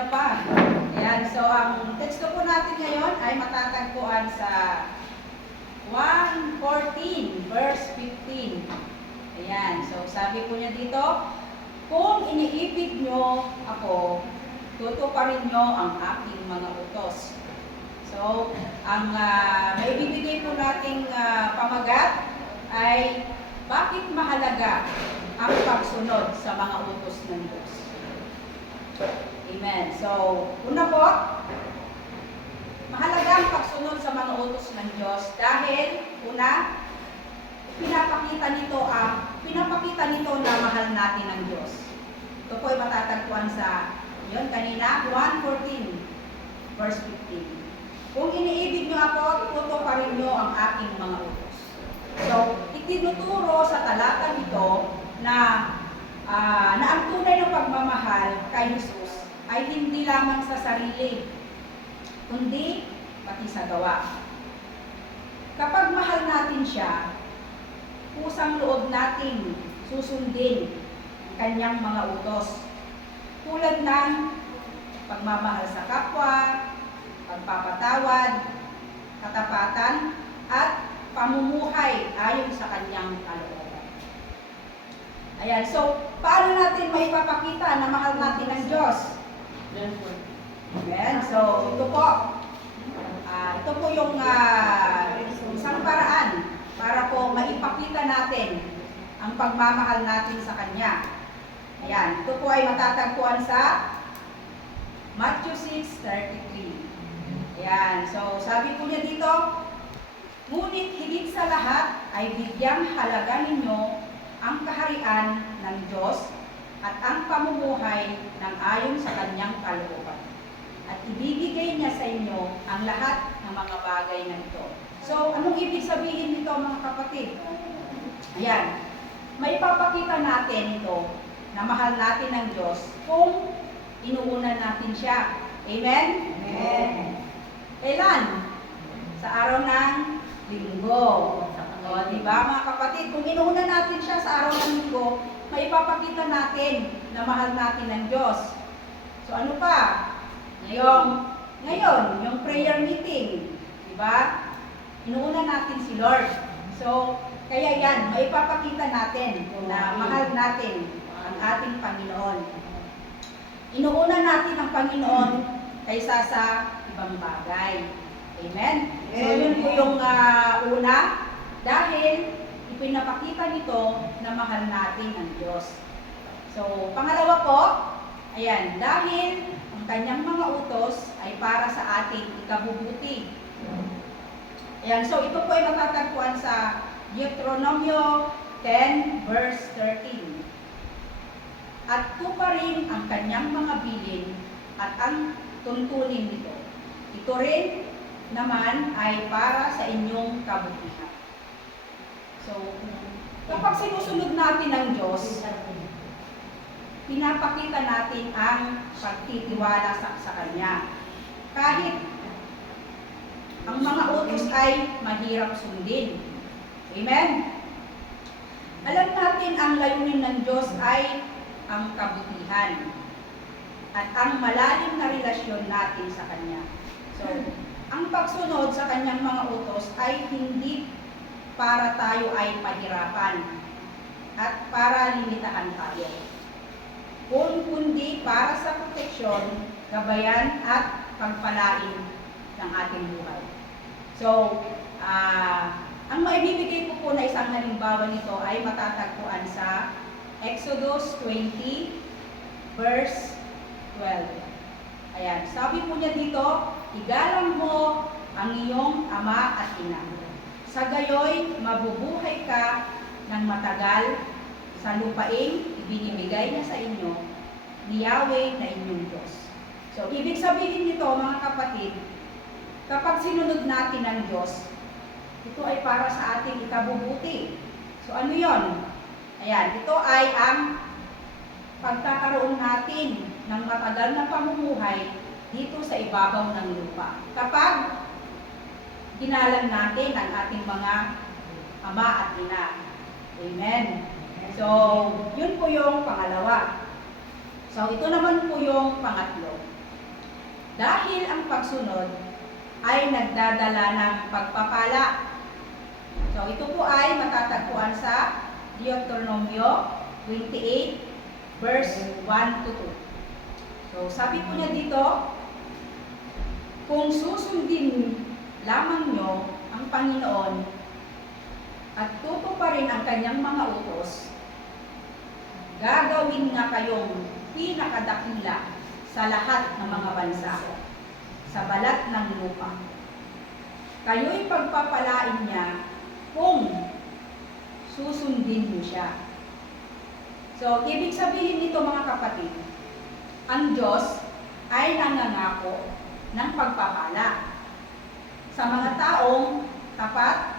kanina pa. Ayan, so ang teksto po natin ngayon ay matatagpuan sa 1:14 verse 15. Ayan, so sabi po niya dito, kung iniibig nyo ako, tutuparin nyo ang aking mga utos. So, ang maibibigay po nating pamagat ay bakit mahalaga ang pagsunod sa mga utos ng Diyos. Amen. So, una po, mahalaga ang pagsunod sa mga utos ng Diyos dahil, una, pinapakita nito na mahal natin ang Diyos. Ito po ay matatagpuan sa, yun kanina, 1:14, verse 15. Kung iniibig nyo ako, tutuparin nyo ang aking mga utos. So, itinuturo sa talata nito na ang tunay ng pagmamahal kay Jesus ay hindi lamang sa sarili, kundi pati sa gawa. Kapag mahal natin siya, kusang loob natin susundin ang kanyang mga utos. Tulad ng pagmamahal sa kapwa, pagpapatawad, katapatan, at pamumuhay ayon sa kanyang kalooban. Ayan, so paano natin maipapakita na mahal natin ang Diyos? Ayan, so ito po yung isang paraan para po maipakita natin ang pagmamahal natin sa Kanya. Ayan, ito po ay matatagpuan sa Matthew 6:33. Ayan, so sabi po niya dito, ngunit higit sa lahat ay bigyang halaga ninyo ang kaharian ng Diyos at ang pamumuhay ng ayon sa Kanyang kalooban. At ibibigay niya sa inyo ang lahat ng mga bagay na ito. So, anong ibig sabihin nito mga kapatid? Ayan, maipapakita natin ito na mahal natin ang Diyos kung inuunan natin siya. Amen? Amen. Kailan? Sa araw ng linggo. O, diba mga kapatid? Kung inuunan natin siya sa araw ng linggo, maipapakita natin na mahal natin ang Diyos. So ano pa? Ngayon, yung prayer meeting. Diba? Inuunan natin si Lord. So, kaya yan, maipapakita natin na mahal natin ang ating Panginoon. Inuunan natin ang Panginoon kaysa sa ibang bagay. Amen? So, yun po yung una. Dahil ipinapakita nito na mahal natin ang Diyos. So, pangalawa po, ayan, dahil ang kanyang mga utos ay para sa ating ikabubuti. Ayan, so ito po ay matatagpuan sa Deuteronomio 10 verse 13. At tuparin ang kanyang mga bilin at ang tuntunin nito. Ito rin naman ay para sa inyong kabutihan. So, kapag sinusunod natin ang Diyos, pinapakita natin ang pagtitiwala sa Kanya. Kahit ang mga utos ay mahirap sundin. Amen? Alam natin ang layunin ng Diyos ay ang kabutihan at ang malalim na relasyon natin sa Kanya. So, ang pagsunod sa Kanyang mga utos ay hindi para tayo ay pahirapan at para limitahan tayo, kundi para sa proteksyon, gabayan at pagpalain ng ating buhay. So, ang maibibigay ko po na isang halimbawa nito ay matatagpuan sa Exodus 20 verse 12. Ayan, sabi po niya dito, igalang mo ang iyong ama at ina. Sa gayoy, mabubuhay ka ng matagal sa lupaing ibinibigay niya sa inyo ni Yahweh na inyong Diyos. So, ibig sabihin nito mga kapatid, kapag sinunod natin ang Diyos, ito ay para sa ating ikabubuti. So, ano yon? Ayan, ito ay ang pagkakaroon natin ng matagal na pamumuhay dito sa ibabaw ng lupa. Kapag ginalang natin ang ating mga ama at ina. Amen. So, yun po yung pangalawa. So, ito naman po yung pangatlo. Dahil ang pagsunod ay nagdadala ng pagpapala. So ito po ay matatagpuan sa Deuteronomio 28 verse 1 to 2. So sabi po niya dito, kung susundin lamang nyo ang Panginoon at tutuparin ang kanyang mga utos, gagawin nga kayong pinakadakila sa lahat ng mga bansa, sa balat ng lupa. Kayo'y pagpapalain niya kung susundin niyo siya. So, ibig sabihin nito mga kapatid, ang Diyos ay nangangako ng pagpapala sa mga taong tapat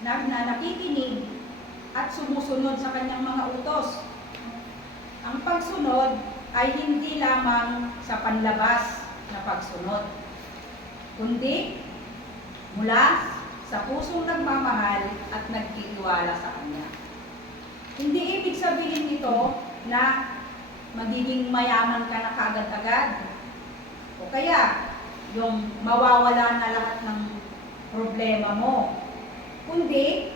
na nakikinig at sumusunod sa kanyang mga utos. Ang pagsunod ay hindi lamang sa panlabas na pagsunod, kundi mula sa pusong nagmamahal at nagtitiwala sa Kanya. Hindi ibig sabihin nito na magiging mayaman ka na kaagad-agad, o kaya yung mawawala na lahat ng problema mo, kundi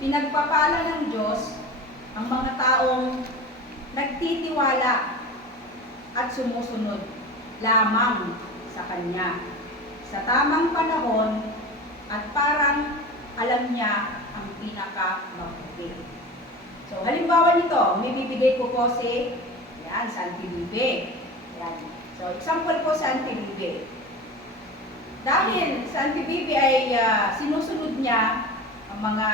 pinagpapala ng Diyos ang mga taong nagtitiwala at sumusunod lamang sa Kanya sa tamang panahon at parang alam niya ang pinaka-mabuti. So halimbawa nito, may bibigay ko po si Santi Bibe. Yan. So example po si Santi Bibe. Dahil si Santi Bibe ay sinusunod niya ang mga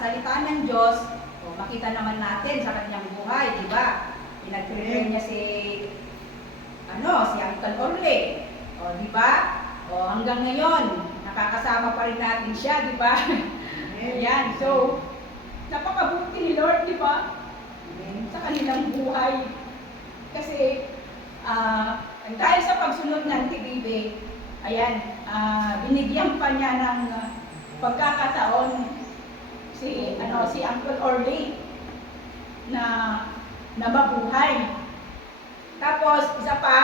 salita ng Diyos, o makita naman natin sa kanyang buhay, di ba? Pinag-prepare niya si Uncle Orle. O, di ba? O, hanggang ngayon, nakakasama pa rin natin siya, di ba? Ayan. So, napakabuti ni Lord, di ba? Sa kanilang buhay. Kasi, dahil sa pagsunod ng Bibe, ayan, binigyan pa niya ng pagkakataon si Uncle Orly na mabuhay. Tapos isa pa,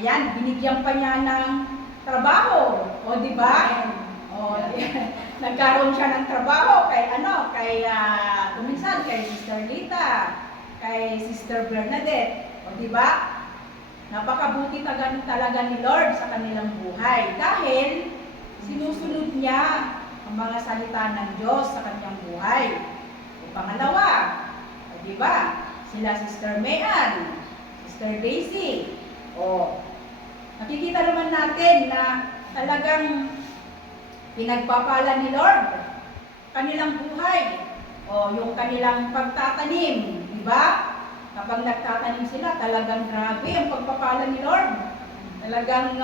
ayan, binigyan pa niya ng trabaho. O di ba? O nagkaroon siya ng trabaho kay kuminsan kay Sister Lita, kay Sister Bernadette. O di ba? Napakabuti talaga ni Lord sa kanilang buhay dahil sinusunod niya ang mga salita ng Diyos sa kanyang buhay. O pangalawa, di ba? Sila Sister Mayan, Sister Daisy. O, nakikita naman natin na talagang pinagpapala ni Lord kanilang buhay. O, yung kanilang pagtatanim, di ba? Kapag nagtatanim sila, talagang grabe ang pagpapala ni Lord. Talagang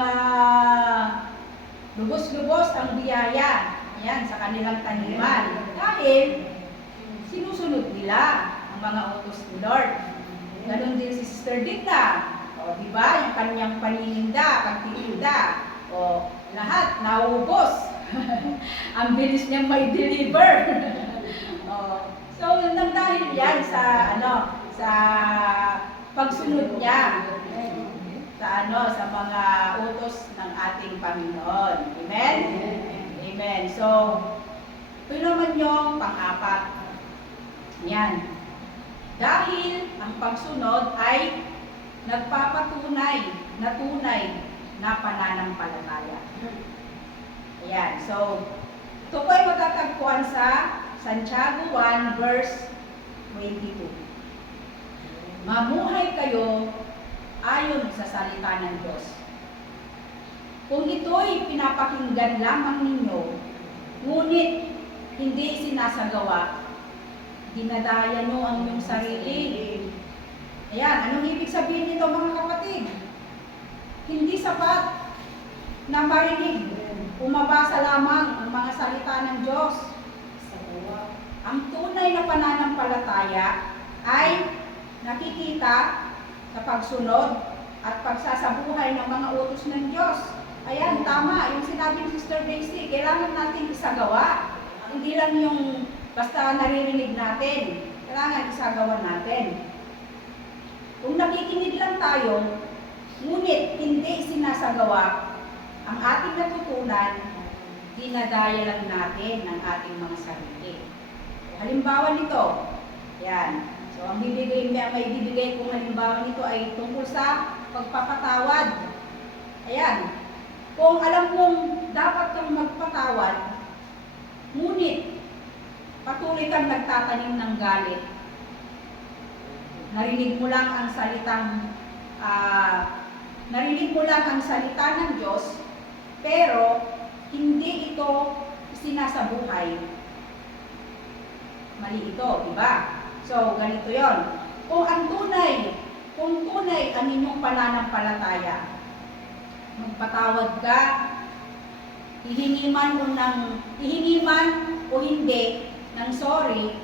lubos-lubos ang biyaya. Ayan, sa kanilang taniman. Dahil sinusunod nila ang mga utos ni Lord. Ganon din si Sister Dita. O, di ba? Yung kanyang panininda, pagtitinda. O, lahat naubos. Ang bilis niyang may deliver. O, so, nang dahil yan sa pagsunod niya sa mga utos ng ating Panginoon. Amen? Amen. So, ito naman yung pang-apat. Yan. Dahil ang pagsunod ay nagpapatunay na tunay na pananampalataya. Ayan. So, ito po ay matatagpuan sa Santiago 1 verse 22. Mamuhay kayo ayon sa salita ng Diyos. Kung ito'y pinapakinggan lamang ninyo, ngunit hindi sinasagawa, dinadaya nyo ang inyong sarili. Ayan, anong ibig sabihin nito mga kapatid? Hindi sapat na marinig, umabasa lamang ang mga salita ng Diyos. Ang tunay na pananampalataya ay nakikita sa pagsunod at pagsasabuhay ng mga utos ng Diyos. Ayan, tama. Yung sinabi ni Sister Daisy, kailangan natin isagawa. Hindi lang yung basta naririnig natin. Kailangan isagawa natin. Kung nakikinig lang tayo, ngunit hindi sinasagawa ang ating natutunan, dinadaya lang natin ng ating mga sarili. Halimbawa nito, yan. So, may bibigay kong halimbawa nito ay tungkol sa pagpapatawad. Ayan. Kung alam mong dapat kang magpatawad, ngunit patuloy kang nagtatanim ng galit, narinig mo lang ang salita ng Diyos, pero hindi ito sinasabuhay. Mali ito, di ba? So, ganito yon. Kung tunay ang inyong pananampalataya, magpatawad ka, hihingi man o hindi ng sorry,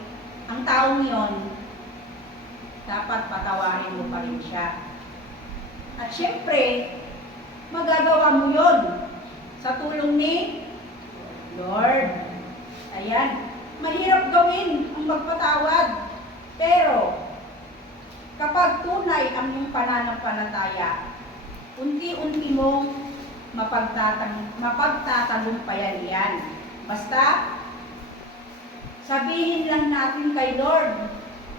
ang taong yon, dapat patawarin mo pa rin siya. At syempre, magagawa mo yon sa tulong ni Lord. Ayan. Mahirap gawin ang magpatawad. Pero, kapag tunay ang iyong pananampalataya, unti-unti mong mapagtatagumpayan yan. Basta, sabihin lang natin kay Lord,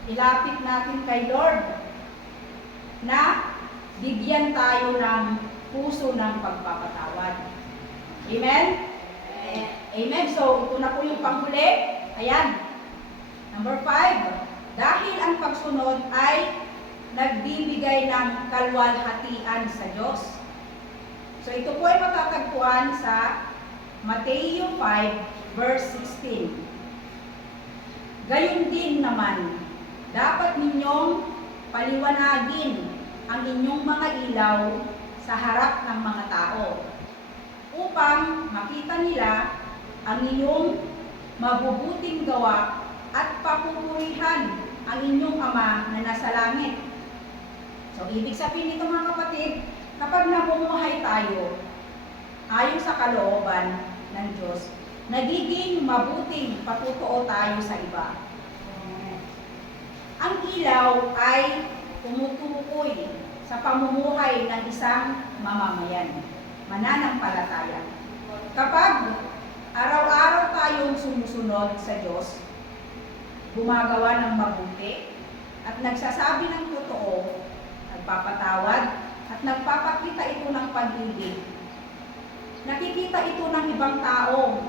ilapit natin kay Lord, na bigyan tayo ng puso ng pagpapatawad. Amen? Amen. So, ito na po yung panghuli. Ayan. Number 5. Dahil ang pagsunod ay nagbibigay ng kalwalhatian sa Diyos. So, ito po ay matatagpuan sa Mateo 5, verse 16. Gayon din naman, dapat ninyong paliwanagin ang inyong mga ilaw sa harap ng mga tao, upang makita nila ang iyong mabubuting gawa at papupurihan ang inyong Ama na nasa langit. So, ibig sabihin nito mga kapatid, kapag namumuhay tayo ayon sa kalooban ng Diyos, nagiging mabuting patutuo tayo sa iba. Ang ilaw ay tumutukoy sa pamumuhay ng isang mamamayan, mananampalataya. Kapag araw-araw tayong sumusunod sa Diyos, gumagawa ng mabuti, at nagsasabi ng totoo, nagpapatawad, at nagpapakita ito ng pag-ibig, nakikita ito ng ibang tao.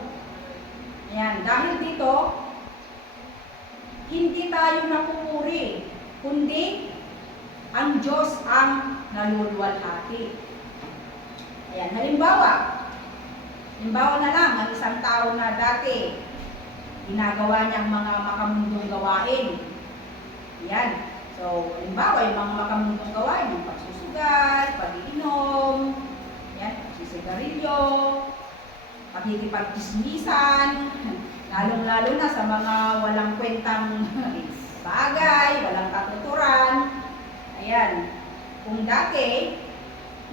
Ayan, dahil dito, hindi tayo napupuri, kundi ang Diyos ang naluluwalhati. Ayan, halimbawa na lang, ang isang tao na dati, ginagawa niyang mga makamundong gawain. Ayan. So, halimbawa, yung mga makamundong gawain, yung pagsusugat, pag-iinom, ayan, pagsisigarilyo, pakikipagchismisan, lalong-lalo na sa mga walang kwentang bagay, walang katuturan. Ayan. Kung dati,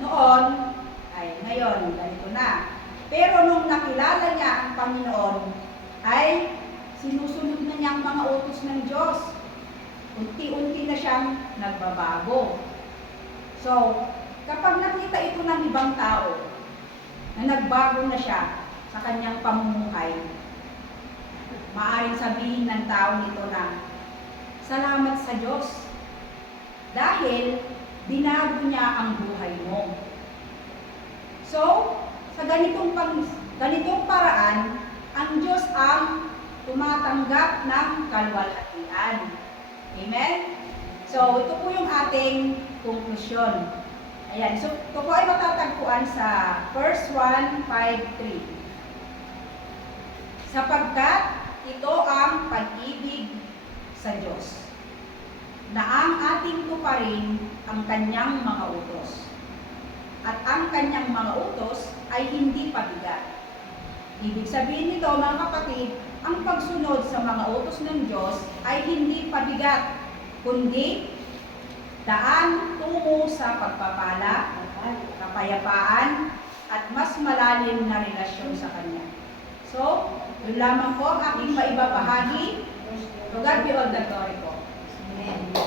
noon, ay ngayon, ganito na. Pero nung nakilala niya ang Panginoon, ay sinusunod na niya ang mga utos ng Diyos. Unti-unti na siyang nagbabago. So, kapag nakita ito ng ibang tao, na nagbago na siya sa kanyang pamumuhay, maaaring sabihin ng tao nito na, salamat sa Diyos, dahil binago niya ang buhay mo. So, sa ganitong paraan, ang Diyos ang tumatanggap ng kalwalhatian. Amen? So, ito po yung ating konklusyon. Ayan, so ito po ay matatagpuan sa 1 Juan 5:3. Sapagkat ito ang pag-ibig sa Diyos, na ang ating tuparin ang kanyang mga utos. At ang kanyang mga utos ay hindi pabigat. Ibig sabihin nito, mga kapatid, ang pagsunod sa mga utos ng Diyos ay hindi pabigat, kundi daan tungo sa pagpapala, kapayapaan, at mas malalim na relasyon sa Kanya. So, yun lamang po ang aking maibabahagi. To God be all the glory po. Amen.